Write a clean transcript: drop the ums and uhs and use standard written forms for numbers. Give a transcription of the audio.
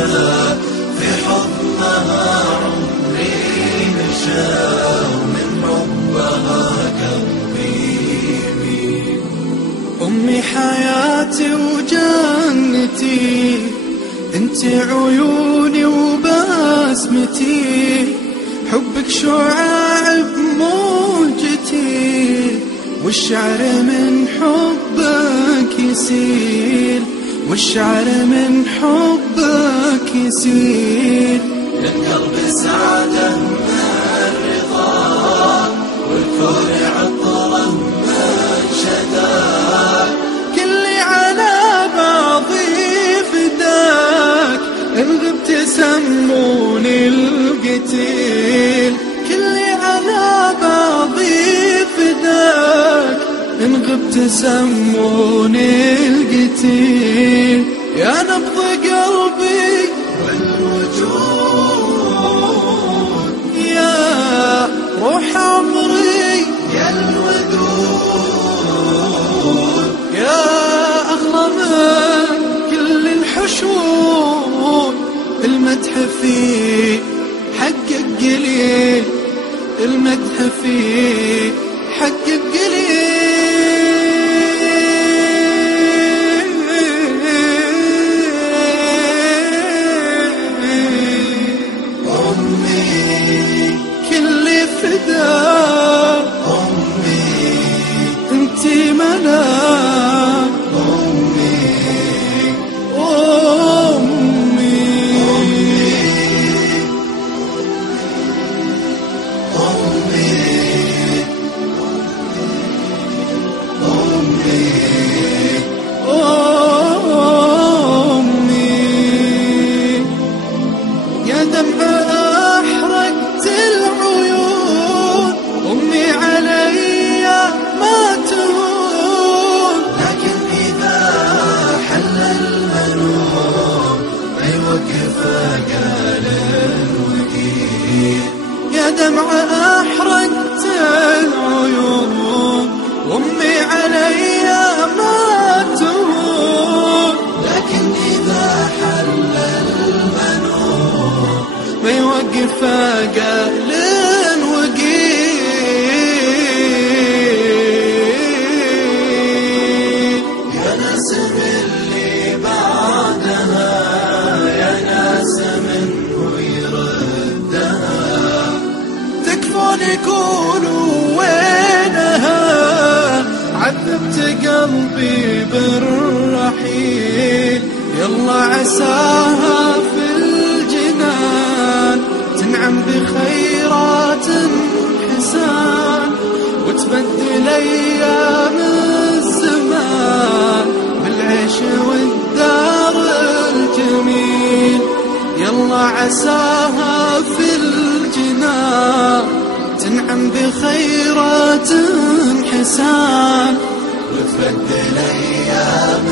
مشى في حضنها عمري مشى ومن حبها قلبي. أمي حياتي وجنتي، انت عيوني وبسمتي، حبك شعاع بموجتي، والشعر من حبك يسيل، والشعر من حبك يسيل. للقلب سعادة من رضاك، والكون عطره من شداك، كلي على بعضي فداك، إن غبت سموني القتيل، كلي على بعضي فداك، إن غبت سموني القتيل. يا نبض قلبي والوجود، يا روح عمري يا الودود، يا أغلى من كل الحشود، المدح فيه حقك قليل، المدح فيه حقك قليل. أمي كل فداء، أمي انتي منام، أمي أمي أمي أمي يا دمع أحرقت العيون، أمي علي ما تهون، لكن إذا حل المنون ما يوقف قال الوكيل. يا دمع أحرقت العيون، أمي علي ما تهون، لكن إذا حل المنون ما يوقف قال وقيل. يا ناس اللي بعدها، يا ناس منه يردها، تكفون يقولوا وينها، عذبت قلبي بالرحيل. يلا عساها في الجنان تنعم بخيرات حسان، وتبدل أيام الزمان بالعيش والدار الجميل. يلا عساها في الجنان تنعم بخيرات حسان، وتبدل أيام